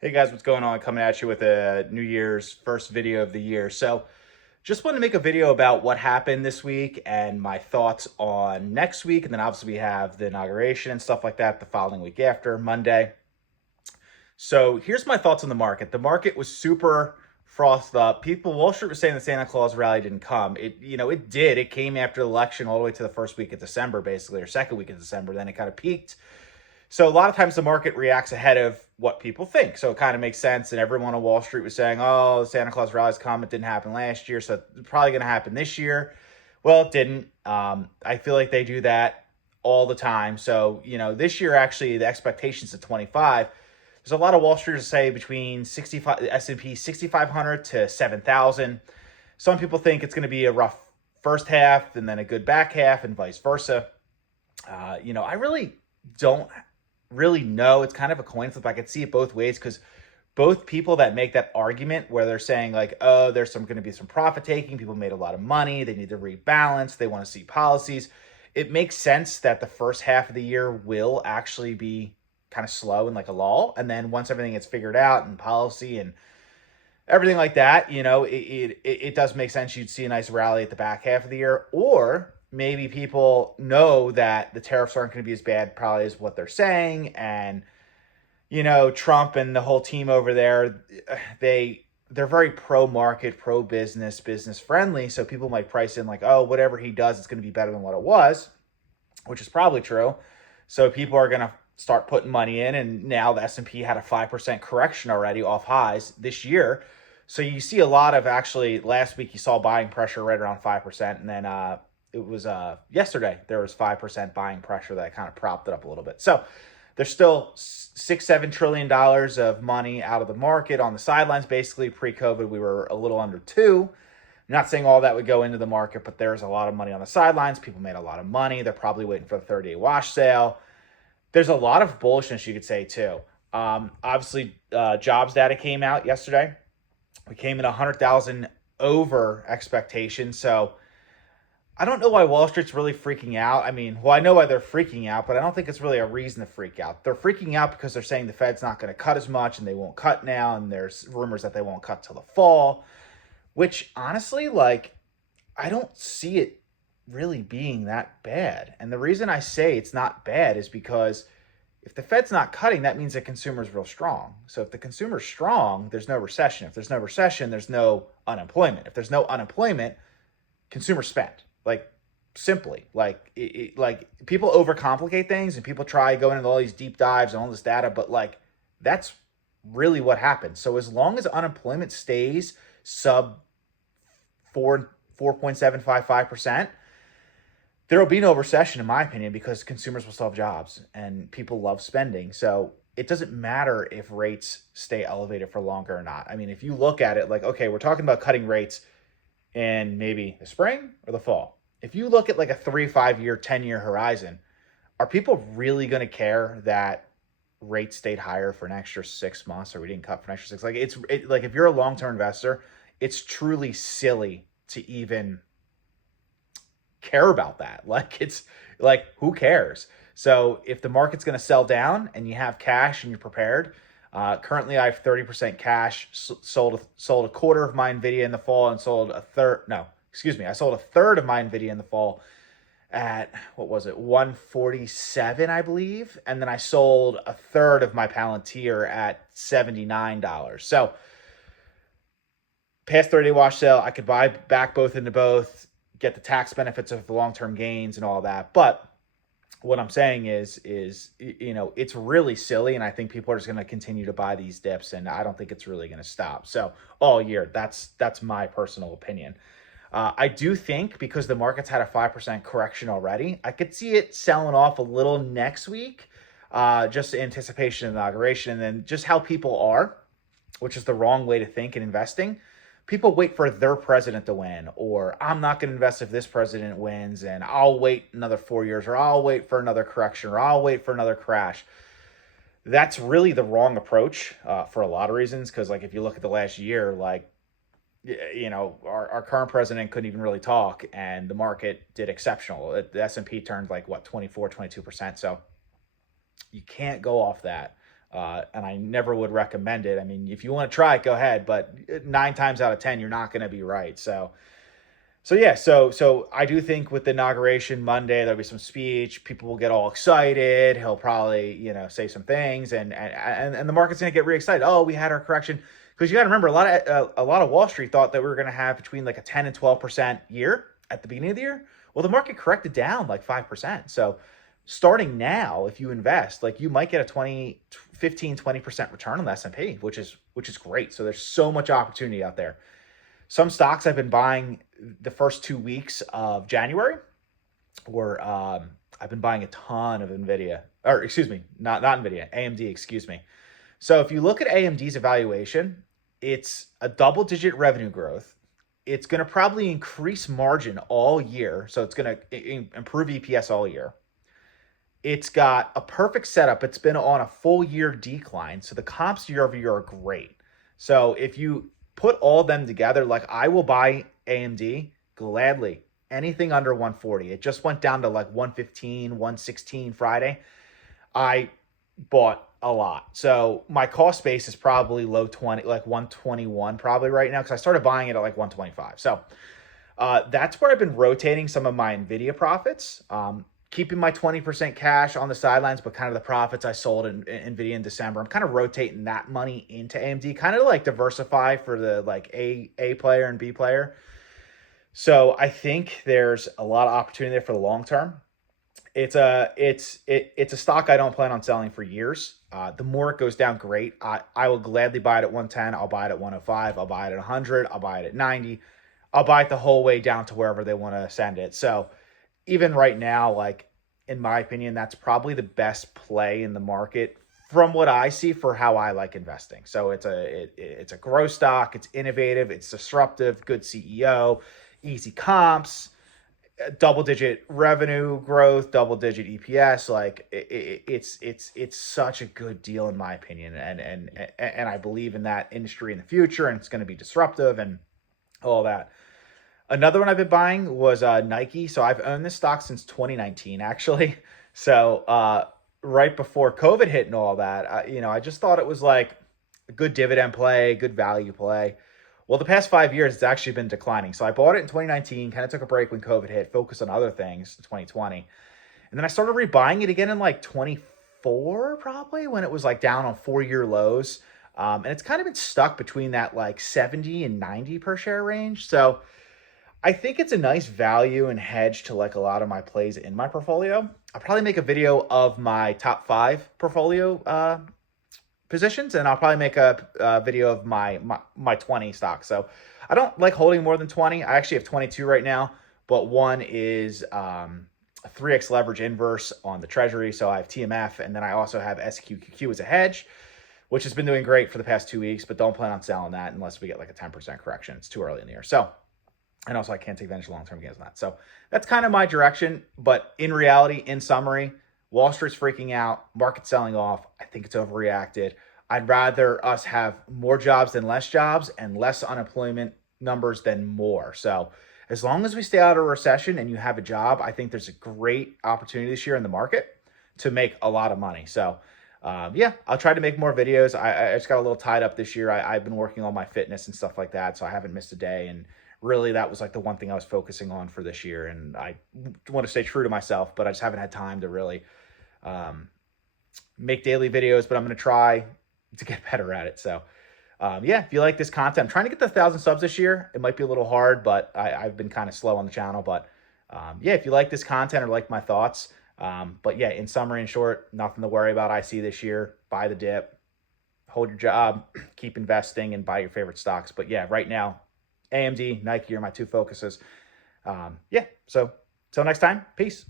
Hey guys, what's going on? Coming at you with a New Year's first video of the year. Just wanted to make a video about what happened this week and my thoughts on next week. And then obviously we have the inauguration and stuff like that the following week after, Monday. So here's my thoughts on the market. The market was super frothed up. Wall Street was saying the Santa Claus rally didn't come. It did. It came after the election all the way to the first week of December, basically, or second week of December. Then it kind of peaked. So a lot of times the market reacts ahead of what people think. So it kind of makes sense. And everyone on Wall Street was saying, oh, the Santa Claus rally's come. It didn't happen last year. So it's probably going to happen this year. Well, it didn't. I feel like they do that all the time. So, this year, actually, the expectations at 25. There's a lot of Wall Streeters say between 65, S&P 6,500 to 7,000. Some people think it's going to be a rough first half and then a good back half and vice versa. I really don't really know. It's kind of a coin flip. I could see it both ways because both people that make that argument where they're saying like, oh, there's going to be some profit taking. People made a lot of money. They need to rebalance. They want to see policies. It makes sense that the first half of the year will actually be kind of slow and like a lull. And then once everything gets figured out and policy and everything like that, it does make sense. You'd see a nice rally at the back half of the year, or maybe people know that the tariffs aren't going to be as bad probably as what they're saying. And, Trump and the whole team over there, they're very pro market, pro business, business friendly. So people might price in like, oh, whatever he does, it's going to be better than what it was, which is probably true. So people are going to start putting money in. And now the S&P had a 5% correction already off highs this year. So you see a lot of, actually last week you saw buying pressure right around 5%. And then it was yesterday there was 5% buying pressure that kind of propped it up a little bit. So there's still $6-7 trillion of money out of the market on the sidelines. Basically, pre-COVID we were a little under two. I'm not saying all that would go into the market, but there's a lot of money on the sidelines. People made a lot of money. They're probably waiting for the 30-day wash sale. There's a lot of bullishness, you could say, too. Obviously, jobs data came out yesterday. We came in 100,000 over expectation. So I don't know why Wall Street's really freaking out. I mean, well, I know why they're freaking out, but I don't think it's really a reason to freak out. They're freaking out because they're saying the Fed's not going to cut as much and they won't cut now. And there's rumors that they won't cut till the fall, which honestly, like, I don't see it really being that bad. And the reason I say it's not bad is because if the Fed's not cutting, that means the consumer's real strong. So if the consumer's strong, there's no recession. If there's no recession, there's no unemployment. If there's no unemployment, consumers spend. Like, simply, like people overcomplicate things and people try going into all these deep dives and all this data, but like that's really what happens. So as long as unemployment stays sub 4.755%, there will be no recession, in my opinion, because consumers will still have jobs and people love spending. So it doesn't matter if rates stay elevated for longer or not. I mean, if you look at it like, okay, we're talking about cutting rates in maybe the spring or the fall. If you look at like a 3, 5 year, 10-year horizon, are people really going to care that rates stayed higher for an extra 6 months or we didn't cut for an extra six? Like like if you're a long-term investor, it's truly silly to even care about that. Like it's like who cares? So if the market's going to sell down and you have cash and you're prepared, currently I have 30% cash. Sold a quarter of my Nvidia in the fall and sold a third. No, excuse me. I sold a third of my Nvidia in the fall at what was it, 147, I believe, and then I sold a third of my Palantir at $79. So past 30-day wash sale, I could buy back both into both, get the tax benefits of the long-term gains and all that. But what I'm saying is it's really silly, and I think people are just going to continue to buy these dips, and I don't think it's really going to stop. So all year, that's my personal opinion. I do think because the market's had a 5% correction already, I could see it selling off a little next week, just anticipation of inauguration, and then just how people are, which is the wrong way to think in investing. People wait for their president to win, or I'm not going to invest if this president wins, and I'll wait another 4 years, or I'll wait for another correction, or I'll wait for another crash. That's really the wrong approach for a lot of reasons. Because like if you look at the last year, like our current president couldn't even really talk, and the market did exceptional. The S&P turned like what 24, 22%. So you can't go off that. And I never would recommend it. I mean, if you want to try it, go ahead, but 9 times out of 10, you're not going to be right. So I do think with the inauguration Monday, there'll be some speech. People will get all excited. He'll probably, say some things, and the market's gonna get really excited. Oh, we had our correction, because you got to remember a lot of Wall Street thought that we were gonna have between like a 10 and 12% year at the beginning of the year. Well, the market corrected down like 5%. So starting now, if you invest, like you might get a 20% return on the S&P, which is great. So there's so much opportunity out there. Some stocks I've been buying the first 2 weeks of January were I've been buying a ton of Nvidia, or excuse me, not Nvidia, AMD, excuse me. So if you look at AMD's evaluation, it's a double-digit revenue growth. It's going to probably increase margin all year, so it's going to improve EPS all year. It's got a perfect setup. It's been on a full year decline, so the comps year over year are great. So if you put all them together, like I will buy AMD gladly. Anything under 140. It just went down to like 115, 116 Friday. I bought a lot. So my cost base is probably low 20, like 121 probably right now, because I started buying it at like 125. So that's where I've been rotating some of my Nvidia profits. Keeping my 20% cash on the sidelines, but kind of the profits I sold in Nvidia in December, I'm kind of rotating that money into AMD, kind of like diversify for the like A player and B player. So I think there's a lot of opportunity there for the long term. It's a stock I don't plan on selling for years. The more it goes down, great. I will gladly buy it at 110. I'll buy it at 105. I'll buy it at 100. I'll buy it at 90. I'll buy it the whole way down to wherever they want to send it. So even right now, like in my opinion, that's probably the best play in the market from what I see for how I like investing. So it's a growth stock. It's innovative. It's disruptive. Good CEO, easy comps, double-digit revenue growth, double-digit EPS. Like it's such a good deal in my opinion, and I believe in that industry in the future, and it's going to be disruptive and all that. Another one I've been buying was Nike. So I've owned this stock since 2019, actually. So right before COVID hit and all that, I just thought it was like a good dividend play, good value play. Well, the past 5 years, it's actually been declining. So I bought it in 2019, kind of took a break when COVID hit, focused on other things in 2020. And then I started rebuying it again in like 24, probably, when it was like down on 4-year lows. And it's kind of been stuck between that like 70 and 90 per share range. So I think it's a nice value and hedge to like a lot of my plays in my portfolio. I'll probably make a video of my top 5 portfolio positions, and I'll probably make a video of my 20 stocks. So I don't like holding more than 20. I actually have 22 right now, but one is a 3x leverage inverse on the treasury. So I have TMF, and then I also have SQQQ as a hedge, which has been doing great for the past 2 weeks, but don't plan on selling that unless we get like a 10% correction. It's too early in the year. So, and also I can't take advantage of long-term gains on that. So that's kind of my direction. But in reality, in summary, Wall Street's freaking out, market selling off. I think it's overreacted. I'd rather us have more jobs than less jobs, and less unemployment numbers than more. So as long as we stay out of a recession and you have a job, I think there's a great opportunity this year in the market to make a lot of money. So yeah, I'll try to make more videos. I just got a little tied up this year. I've been working on my fitness and stuff like that, so I haven't missed a day. And really, that was like the one thing I was focusing on for this year. And I want to stay true to myself, but I just haven't had time to really make daily videos. But I'm going to try to get better at it. So yeah, if you like this content, I'm trying to get the 1,000 subs this year. It might be a little hard, but I've been kind of slow on the channel. But yeah, if you like this content or like my thoughts, but yeah, in summary, in short, nothing to worry about. I see this year: buy the dip, hold your job, keep investing, and buy your favorite stocks. But yeah, right now, AMD, Nike are my 2 focuses. Yeah, so till next time, peace.